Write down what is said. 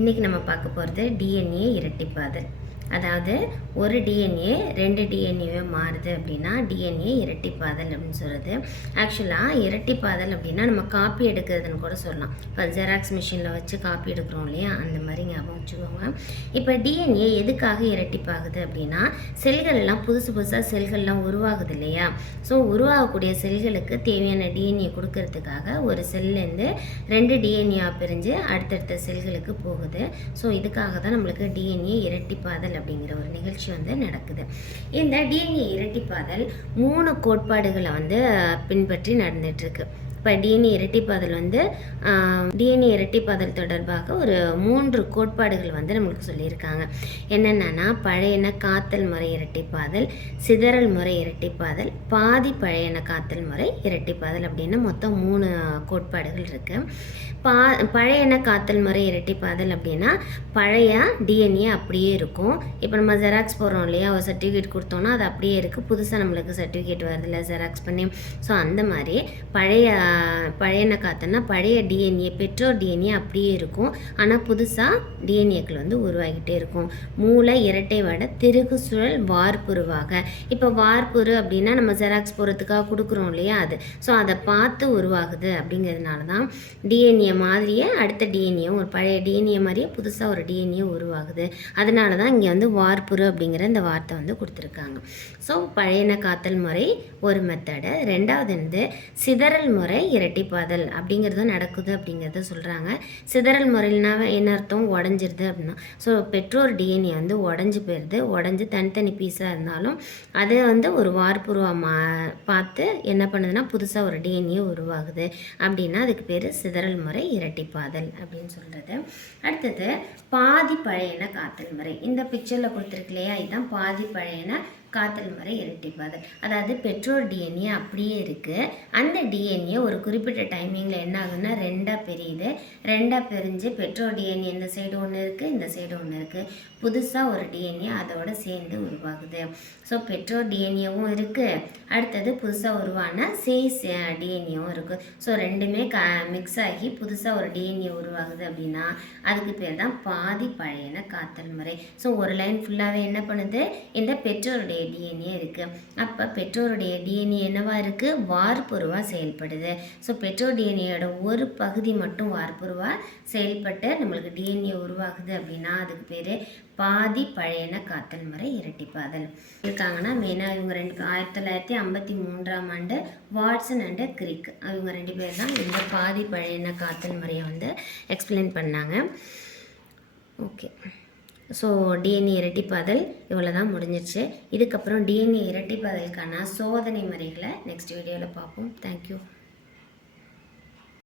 இன்றைக்கி நம்ம பார்க்க போகிறது டிஎன்ஏ இரட்டிப்பாதல். அதாவது ஒரு டிஎன்ஏ 2 டிஎன்ஏவே மாறுது அப்படின்னா டிஎன்ஏ இரட்டிப்பாதல் அப்படின்னு சொல்கிறது. ஆக்சுவலாக இரட்டிப்பாதல் அப்படின்னா நம்ம காப்பி எடுக்கிறதுன்னு கூட சொல்லலாம். இப்போ ஜெராக்ஸ் மிஷினில் வச்சு காப்பி எடுக்கிறோம் இல்லையா, அந்த மாதிரி ஞாபகம் வச்சுக்கோங்க. இப்போ டிஎன்ஏ எதுக்காக இரட்டிப்பாகுது அப்படின்னா செல்கள்லாம் புதுசாக செல்கள்லாம் உருவாகுது இல்லையா. ஸோ உருவாகக்கூடிய செல்களுக்கு தேவையான டிஎன்ஏ கொடுக்கறதுக்காக ஒரு செல்லேருந்து 2 டிஎன்ஏ பிரிஞ்சு அடுத்தடுத்த செல்களுக்கு போகுது. ஸோ இதுக்காக தான் நம்மளுக்கு டிஎன்ஏ இரட்டிப்பாதல் அப்படிங்கிற ஒரு நிகழ்ச்சி நடக்குது. இந்த டிஎன்ஏ இரட்டிப்பாதல் 3 கோட்பாடுகளை பின்பற்றி நடந்துட்டுருக்கு. இப்போ டிஎன்ஏ இரட்டிப்பாதல் தொடர்பாக ஒரு 3 கோட்பாடுகள் நம்மளுக்கு சொல்லியிருக்காங்க. என்னென்னா பழையன காத்தல் முறை இரட்டிப்பாதல், சிதறல் முறை இரட்டிப்பாதல், பாதி பழையன காத்தல் முறை இரட்டிப்பாதல் அப்படின்னு மொத்தம் 3 கோட்பாடுகள் இருக்குது. பழையன காத்தல் முறை இரட்டிப்பாதல் அப்படின்னா பழைய டிஎன்ஏ அப்படியே இருக்கும். இப்போ நம்ம ஜெராக்ஸ் போடுறோம் இல்லையா, ஒரு சர்டிஃபிகேட் கொடுத்தோன்னா அது அப்படியே இருக்குது. புதுசாக நம்மளுக்கு சர்டிஃபிகேட் வருதில்ல ஜெராக்ஸ் பண்ணி. ஸோ அந்த மாதிரி பழையன காத்தல்னா பழைய டிஎன்ஏ பெற்றோர் டிஎன்ஏ அப்படியே இருக்கும். ஆனால் புதுசாக டிஎன்ஏக்கள் உருவாகிட்டே இருக்கும். மூளை இரட்டை வட திருகு சுழல் வார்ப்புருவாக. இப்போ வார்ப்புரு அப்படின்னா நம்ம ஜெராக்ஸ் போடுறதுக்காக கொடுக்குறோம் இல்லையா அது. ஸோ அதை பார்த்து உருவாகுது. அப்படிங்கிறதுனால தான் டிஎன்ஏ மாதிரியே அடுத்த டிஎன்ஏவும் ஒரு பழைய டிஎன்ஏ மாதிரியே புதுசாக ஒரு டிஎன்ஏ உருவாகுது. அதனால தான் இங்கே வார்ப்புரு அப்படிங்கிற இந்த வார்த்தை கொடுத்துருக்காங்க. ஸோ பழையன காத்தல் முறை ஒரு மெத்தடு. ரெண்டாவது சிதறல் முறை இரட்டிப்பாதல் அப்படிங்கிறது நடக்குது அப்படிங்கிறத சொல்கிறாங்க. சிதறல் முறையில்னா என்ன அர்த்தம், உடஞ்சிருது அப்படின்னா. ஸோ பெற்றோர் டிஎன்ஏ உடஞ்சி போயிடுது. உடஞ்சி தனித்தனி பீஸாக இருந்தாலும் அது ஒரு வார்ப்புருவாக பார்த்து என்ன பண்ணுதுன்னா புதுசாக ஒரு டிஎன்ஏ உருவாகுது. அப்படின்னா அதுக்கு பேர் சிதறல் முறை இரட்டிப்பாதல் அப்படின்னு சொல்கிறது. அடுத்தது பாதி பழையன காத்தல் முறை. இந்த பிக்சரில் கொடுத்துருக்கு இல்லையா, இதுதான் பாதி பழையன காத்தல் முறை இரட்டிப்பாதல். அதாவது பெற்றோர் டிஎன்ஏ அப்படியே இருக்குது. அந்த டிஎன்ஏ ஒரு குறிப்பிட்ட டைமிங்கில் என்ன ஆகுதுன்னா 2ஆக பிரியுது. 2ஆக பிரிஞ்சு பெற்றோர் டிஎன்ஏ இந்த சைடு ஒன்று இருக்குது, இந்த சைடு ஒன்று இருக்குது. புதுசாக ஒரு டிஎன்ஏ அதோட சேர்ந்து உருவாகுது. ஸோ பெற்றோர் டிஎன்ஏவும் இருக்குது, அடுத்தது புதுசாக உருவான சேஸ் டிஎன்ஏவும் இருக்குது. ஸோ ரெண்டுமே மிக்ஸ் ஆகி புதுசாக ஒரு டிஎன்ஏ உருவாகுது அப்படின்னா அதுக்கு பேர் தான் பாதி பழையன காத்தல் முறை. ஸோ ஒரு லைன் ஃபுல்லாகவே என்ன பண்ணுது, இந்த பெற்றோருடைய டிஎன்ஏ இருக்குது. அப்போ பெற்றோருடைய டிஎன்ஏ என்னவா இருக்குது, வார்ப்புருவாக செயல்படுது. ஸோ பெற்றோர் டிஎன்ஏயோட ஒரு பகுதி மட்டும் வார்ப்புருவாக செயல்பட்டு நம்மளுக்கு டிஎன்ஏ உருவாகுது அப்படின்னா அதுக்கு பேர் பாதி பழையன காத்தல் முறை இரட்டிப்பாதல். இருக்காங்கன்னா மெயினாக இவங்க 1953ஆம் ஆண்டு வாட்சன் அண்ட் கிரிக் அவங்க 2 பேர் தான் இந்த பாதி பழையன காத்தல் முறையை எக்ஸ்பிளைன் பண்ணாங்க. ஓகே, ஸோ டிஎன்ஏ இரட்டிப்பாதல் இவ்வளோ தான் முடிஞ்சிருச்சு. இதுக்கப்புறம் டிஎன்ஏ இரட்டிப்பாதலுக்கான சோதனை முறைகளை நெக்ஸ்ட் வீடியோவில் பார்ப்போம். தேங்க்யூ.